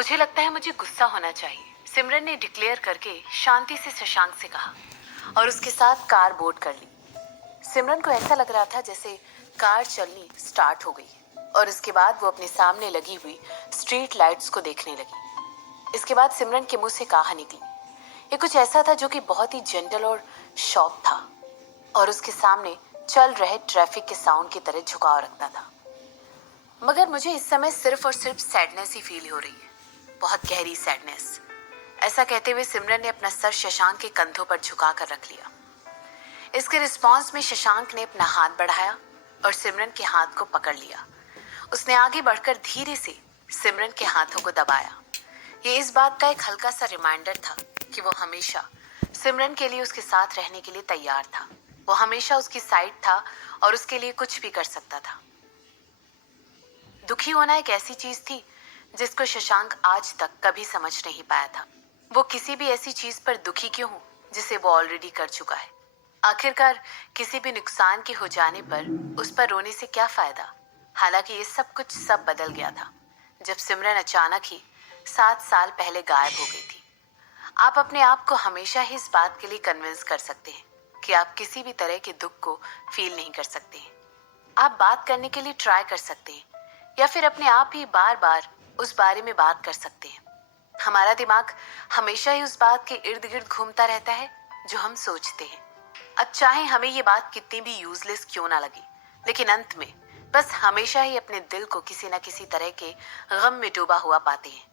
मुझे लगता है मुझे गुस्सा होना चाहिए, सिमरन ने डिक्लेयर करके शांति से शशांक से कहा और उसके साथ कार बोर्ड कर ली। सिमरन को ऐसा लग रहा था जैसे कार चलनी स्टार्ट हो गई है और इसके बाद वो अपने सामने लगी हुई स्ट्रीट लाइट्स को देखने लगी। इसके बाद सिमरन के मुंह से कहा निकली, ये कुछ ऐसा था जो कि बहुत ही जेंटल और शॉप था और उसके सामने चल रहे ट्रैफिक के साउंड की तरह झुकाव रखता था। मगर मुझे इस समय सिर्फ और सिर्फ सैडनेस ही फील हो रही है, बहुत गहरी सैडनेस। ऐसा कहते हुए सिमरन ने अपना सर शशांक के कंधों पर झुका कर रख लिया। इसके रिस्पॉन्स में शशांक ने अपना हाथ बढ़ाया और सिमरन के हाथ को पकड़ लिया। उसने आगे बढ़कर धीरे से सिमरन के हाथों को दबाया। ये इस बात का एक हल्का सा रिमाइंडर था कि वो हमेशा सिमरन के लिए उसके साथ रहने के लिए तैयार था। वो हमेशा उसकी साइड था और उसके लिए कुछ भी कर सकता था। दुखी होना एक ऐसी चीज थी जिसको शशांक आज तक कभी समझ नहीं पाया था। वो किसी भी ऐसी चीज पर दुखी क्यों हो जिसे वो ऑलरेडी कर चुका है। आखिरकार किसी भी नुकसान के हो जाने पर उस पर रोने से क्या फायदा। हालांकि ये सब कुछ सब बदल गया था जब सिमरन अचानक ही 7 साल पहले गायब हो गई थी। आप अपने आप को हमेशा ही इस बात के लिए कन्विंस कर सकते हैं कि आप किसी भी तरह के दुख को फील नहीं कर सकते हैं। आप बात करने के लिए ट्राई कर सकते हैं या फिर अपने आप ही बार बार उस बारे में बात कर सकते हैं। हमारा दिमाग हमेशा ही उस बात के इर्द गिर्द घूमता रहता है जो हम सोचते हैं। अब चाहे हमें ये बात कितनी भी यूजलेस क्यों ना लगे, लेकिन अंत में बस हमेशा ही अपने दिल को किसी न किसी तरह के गम में डूबा हुआ पाते हैं।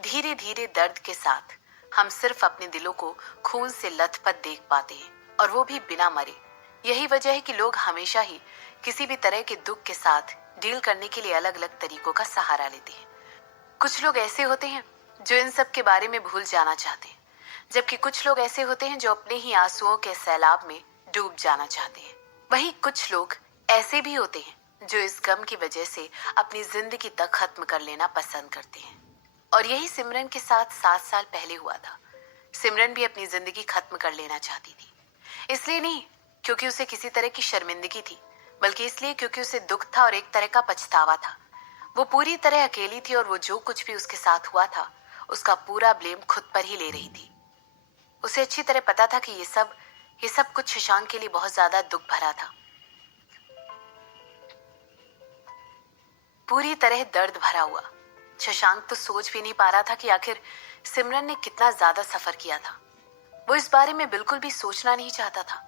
धीरे धीरे दर्द के साथ हम सिर्फ अपने दिलों को खून से लथपथ देख पाते हैं और वो भी बिना मरे। यही वजह है कि लोग हमेशा ही किसी भी तरह के दुख के साथ डील करने के लिए अलग अलग तरीकों का सहारा लेते हैं। कुछ लोग ऐसे होते हैं जो इन सब के बारे में भूल जाना चाहते हैं, जबकि कुछ लोग ऐसे होते हैं जो अपने ही आंसुओं के सैलाब में डूब जाना चाहते हैं। वहीं कुछ लोग ऐसे भी होते हैं जो इस गम की वजह से अपनी जिंदगी तक खत्म कर लेना पसंद करते हैं। और यही सिमरन के साथ 7 साल पहले हुआ था। सिमरन भी अपनी जिंदगी खत्म कर लेना चाहती थी, इसलिए नहीं क्योंकि उसे किसी तरह की शर्मिंदगी थी, बल्कि इसलिए क्योंकि उसे दुख था और एक तरह का पछतावा था। वो पूरी तरह अकेली थी और वो जो कुछ भी उसके साथ हुआ था उसका पूरा ब्लेम खुद पर ही ले रही थी। उसे अच्छी तरह पता था कि ये सब कुछ शशांक के लिए बहुत ज्यादा दुख भरा था, पूरी तरह दर्द भरा हुआ। शशांक तो सोच भी नहीं पा रहा था कि आखिर सिमरन ने कितना ज्यादा सफर किया था। वो इस बारे में बिल्कुल भी सोचना नहीं चाहता था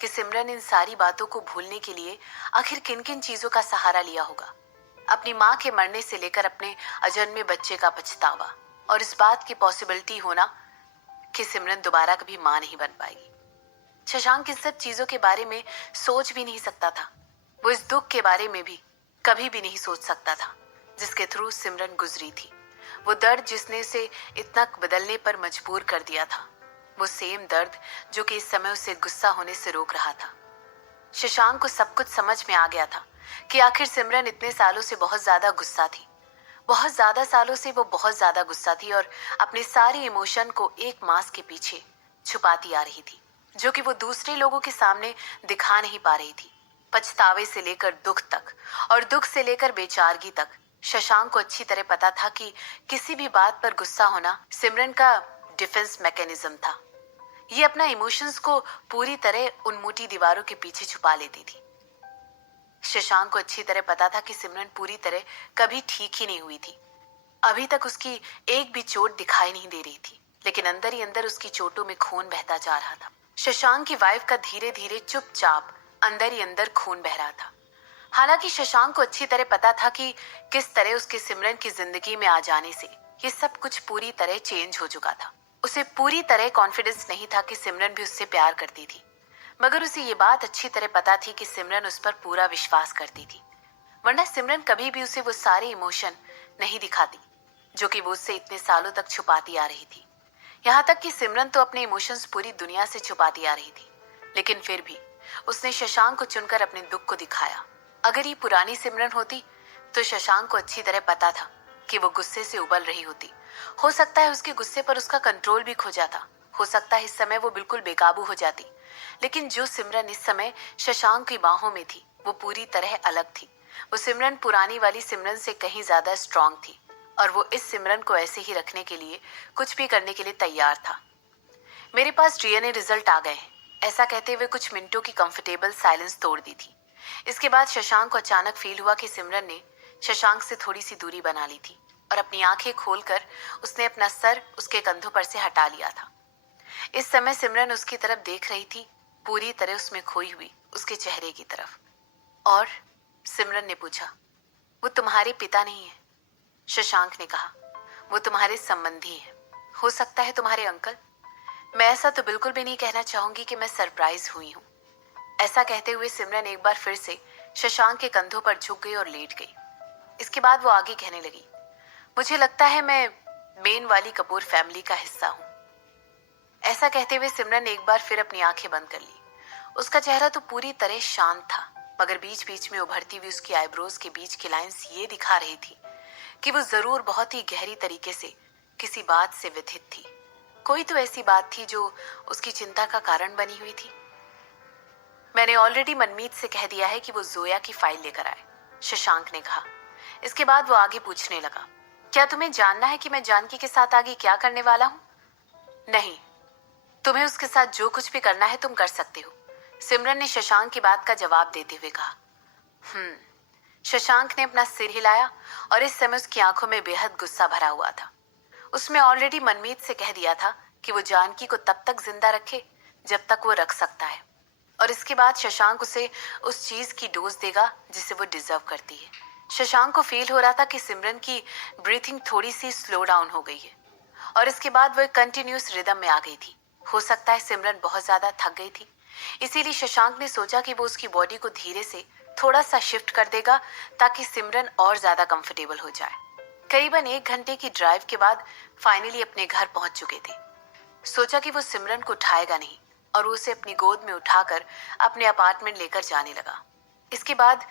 कि सिमरन इन सारी बातों को भूलने के लिए आखिर किन किन चीजों का सहारा लिया होगा। अपनी माँ के मरने से लेकर अपने अजन्मे बच्चे का पछतावा और इस बात की पॉसिबिलिटी होना कि सिमरन दोबारा कभी माँ नहीं बन पाएगी। शशांक इन सब चीजों के बारे में सोच भी नहीं सकता था। वो इस दुख के बारे में भी कभी भी नहीं सोच सकता था जिसके थ्रू सिमरन गुजरी थी। वो दर्द जिसने उसे इतना बदलने पर मजबूर कर दिया था, वो सेम दर्द जो कि इस समय उसे गुस्सा होने से रोक रहा था। शशांक को सब कुछ समझ में आ गया था कि आखिर सिमरन इतने सालों से बहुत ज्यादा गुस्सा थी। बहुत ज्यादा सालों से वो बहुत ज्यादा गुस्सा थी और अपने सारे इमोशन को एक मास्क के पीछे छुपाती आ रही थी जो कि वो दूसरे लोगों के सामने दिखा नहीं पा रही थी। पछतावे से लेकर दुख तक और दुख से लेकर बेचारगी तक शशांक को अच्छी तरह पता था कि किसी भी बात पर गुस्सा होना सिमरन का डिफेंस मैकेनिज्म था। ये अपना इमोशंस को पूरी तरह उन मोटी दीवारों के पीछे छुपा लेती थी। शशांक को अच्छी तरह पता था कि सिमरन पूरी तरह कभी ठीक ही नहीं हुई थी। अभी तक उसकी एक भी चोट दिखाई नहीं दे रही थी, लेकिन अंदर ही अंदर उसकी चोटों में खून बहता जा रहा था। शशांक की वाइफ का धीरे धीरे चुपचाप अंदर ही अंदर खून बह रहा था। हालांकि शशांक को अच्छी तरह पता था कि किस तरह उसके सिमरन की जिंदगी में आ जाने से ये सब कुछ पूरी तरह चेंज हो चुका था। उसे पूरी तरह कॉन्फिडेंस नहीं था कि सिमरन भी उससे प्यार करती थी, मगर उसे ये बात अच्छी तरह पता थी कि सिमरन उस पर पूरा विश्वास करती थी, वरना सिमरन कभी भी उसे वो सारे इमोशन नहीं दिखाती जो कि वो उससे इतने सालों तक छुपाती आ रही थी। यहाँ तक कि सिमरन तो अपने इमोशंस पूरी दुनिया से छुपाती आ रही थी, लेकिन फिर भी उसने शशांक को चुनकर अपने दुख को दिखाया। अगर ये पुरानी सिमरन होती तो शशांक को अच्छी तरह पता था कि वो गुस्से से उबल रही होती। हो सकता है उसके गुस्से पर उसका कंट्रोल भी खो जाता, हो सकता है इस समय वो बिल्कुल बेकाबू हो जाती। लेकिन जो सिमरन इस समय शशांक की बाहों में थी वो पूरी तरह अलग थी। वो सिमरन पुरानी वाली सिमरन से कहीं ज्यादा स्ट्रांग थी और वो इस सिमरन को ऐसे ही रखने के लिए कुछ भी करने के लिए तैयार था। मेरे पास डीएनए रिजल्ट आ गए हैं, ऐसा कहते हुए कुछ मिनटों की कंफर्टेबल साइलेंस तोड़ दी थी। इसके बाद शशांक को अचानक फील हुआ कि सिमरन ने शशांक से थोड़ी सी दूरी बना ली थी और अपनी आंखें खोलकर उसने अपना सर उसके कंधों पर से हटा लिया था। इस समय सिमरन उसकी तरफ देख रही थी, पूरी तरह उसमें खोई हुई उसके चेहरे की तरफ। और सिमरन ने पूछा, वो तुम्हारे पिता नहीं है? शशांक ने कहा, वो तुम्हारे संबंधी हैं, हो सकता है तुम्हारे अंकल। मैं ऐसा तो बिल्कुल भी नहीं कहना चाहूंगी कि मैं सरप्राइज हुई हूँ। ऐसा कहते हुए सिमरन एक बार फिर से शशांक के कंधों पर झुक गई और लेट गई। इसके बाद वो आगे कहने लगी, मुझे लगता है मैं मेन वाली कपूर फैमिली का हिस्सा हूँ। ऐसा कहते हुए सिमरन ने एक बार फिर अपनी आंखें बंद कर ली। उसका चेहरा तो पूरी तरह शांत था, मगर बीच बीच में उभरती हुई उसकी आईब्रोज के बीच की लाइंस ये दिखा रही थी कि वो जरूर बहुत ही गहरी तरीके से किसी बात से व्यथित थी। कोई तो ऐसी बात थी जो उसकी चिंता का कारण बनी हुई थी। मैंने ऑलरेडी मनमीत से कह दिया है कि वो जोया की फाइल लेकर आए, शशांक ने कहा। इसके बाद वो आगे पूछने लगा, क्या तुम्हें जानना है कि मैं जानकी के साथ आगे क्या करने वाला हूँ? नहीं, तुम्हें उसके साथ जो कुछ भी करना है तुम कर सकते हो, सिमरन ने शशांक की बात का जवाब देते हुए कहा। शशांक ने अपना सिर हिलाया और इस समय उसकी आंखों में बेहद गुस्सा भरा हुआ था। उसने ऑलरेडी मनमीत से कह दिया था कि वो जानकी को तब तक जिंदा रखे जब तक वो रख सकता है, और इसके बाद शशांक उसे उस चीज की डोज देगा जिसे वो डिजर्व करती है। शशांक को फील हो रहा था कि सिमरन की ब्रीथिंग थोड़ी सी स्लो डाउन हो गई है और इसके बाद वो एक कंटिन्यूस रिदम में आ गई थी। हो सकता है सिमरन बहुत ज्यादा थक गई थी, इसीलिए शशांक ने सोचा कि वो उसकी बॉडी को धीरे से थोड़ा सा शिफ्ट कर देगा ताकि सिमरन और ज्यादा कंफर्टेबल हो जाए। करीबन 1 घंटे की ड्राइव के बाद फाइनली अपने घर पहुंच चुके थे। सोचा कि वो सिमरन को उठाएगा नहीं और वो उसे अपनी गोद में उठाकर अपने अपार्टमेंट लेकर जाने लगा। इसके बाद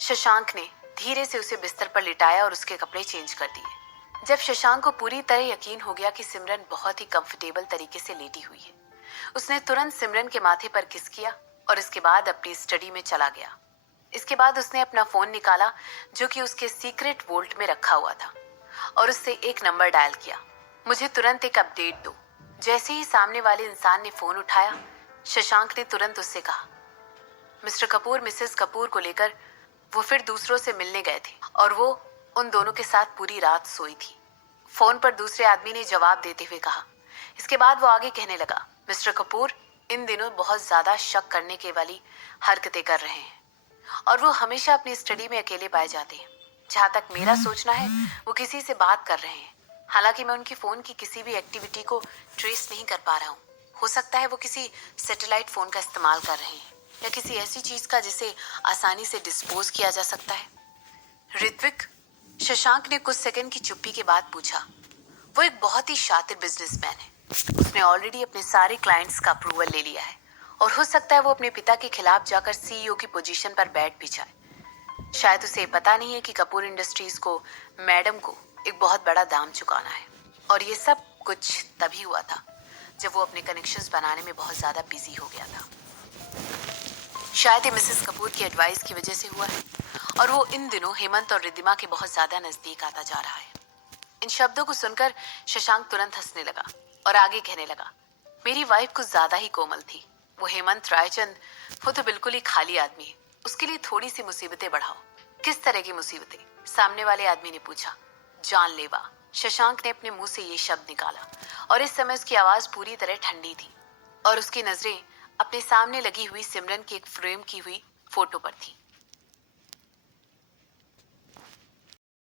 शशांक ने धीरे से उसे बिस्तर पर लिटाया और उसके कपड़े चेंज कर दिए। जब शशांक को पूरी तरह यकीन हो गया कि सिमरन बहुत ही कंफर्टेबल तरीके से लेटी हुई है, उसने तुरंत सिमरन के माथे पर किस किया और इसके बाद अपनी स्टडी में चला गया। इसके बाद उसने अपना फोन निकाला जो कि उसके सीक्रेट वोल्ट में रखा हुआ था और उससे एक नंबर डायल किया, मुझे तुरंत एक अपडेट दो। जैसे ही सामने वाले इंसान ने फोन उठाया, शशांक ने तुरंत उससे कहा, मिस्टर कपूर मिसेस कपूर को लेकर वो फिर दूसरों से मिलने गए थे और वो उन दोनों के साथ पूरी रात सोई थी। फोन पर दूसरे आदमी ने जवाब देते हुए कहा। इसके बाद वो आगे कहने लगा, मिस्टर कपूर इन दिनों बहुत ज्यादा शक करने के वाली हरकतें कर रहे हैं और वो हमेशा अपनी स्टडी में अकेले पाए जाते हैं। जहाँ तक मेरा सोचना है वो किसी से बात कर रहे हैं। हालांकि मैं उनकी फोन की किसी भी एक्टिविटी को ट्रेस नहीं कर पा रहा हूँ। हो सकता है वो किसी सैटेलाइट फोन का इस्तेमाल कर रहे हैं या किसी ऐसी चीज का जिसे आसानी से डिस्पोज किया जा सकता है। ऋत्विक, शशांक ने कुछ सेकंड की चुप्पी के बाद पूछा। वो एक बहुत ही शातिर बिजनेसमैन है, उसने ऑलरेडी अपने सारे क्लाइंट्स का अप्रूवल ले लिया है और हो सकता है वो अपने पिता के खिलाफ जाकर सीईओ की पोजीशन पर बैठ भी जाए। शायद उसे पता नहीं है कि कपूर इंडस्ट्रीज को मैडम को एक बहुत बड़ा दाम चुकाना है और ये सब कुछ तभी हुआ था जब वो अपने कनेक्शंस बनाने में बहुत ज्यादा बिजी हो गया था। शायद ये मिसेस कपूर की एडवाइस की वजह से हुआ है और वो इन दिनों हेमंत और रिद्धिमा के बहुत ज्यादा नजदीक आता जा रहा है। इन शब्दों को सुनकर शशांक तुरंत हंसने लगा और आगे कहने लगा, मेरी वाइफ कुछ ज्यादा ही कोमल थी। वो हेमंत रायचंद, वो तो बिल्कुल ही खाली आदमी है, उसके लिए थोड़ी सी मुसीबतें बढ़ाओ। किस तरह की मुसीबतें? सामने वाले आदमी ने पूछा। जानलेवा, शशांक ने अपने मुंह से ये शब्द निकाला और इस समय उसकी आवाज पूरी तरह ठंडी थी और उसकी नजरें अपने सामने लगी हुई सिमरन की एक फ्रेम की हुई फोटो पर थी।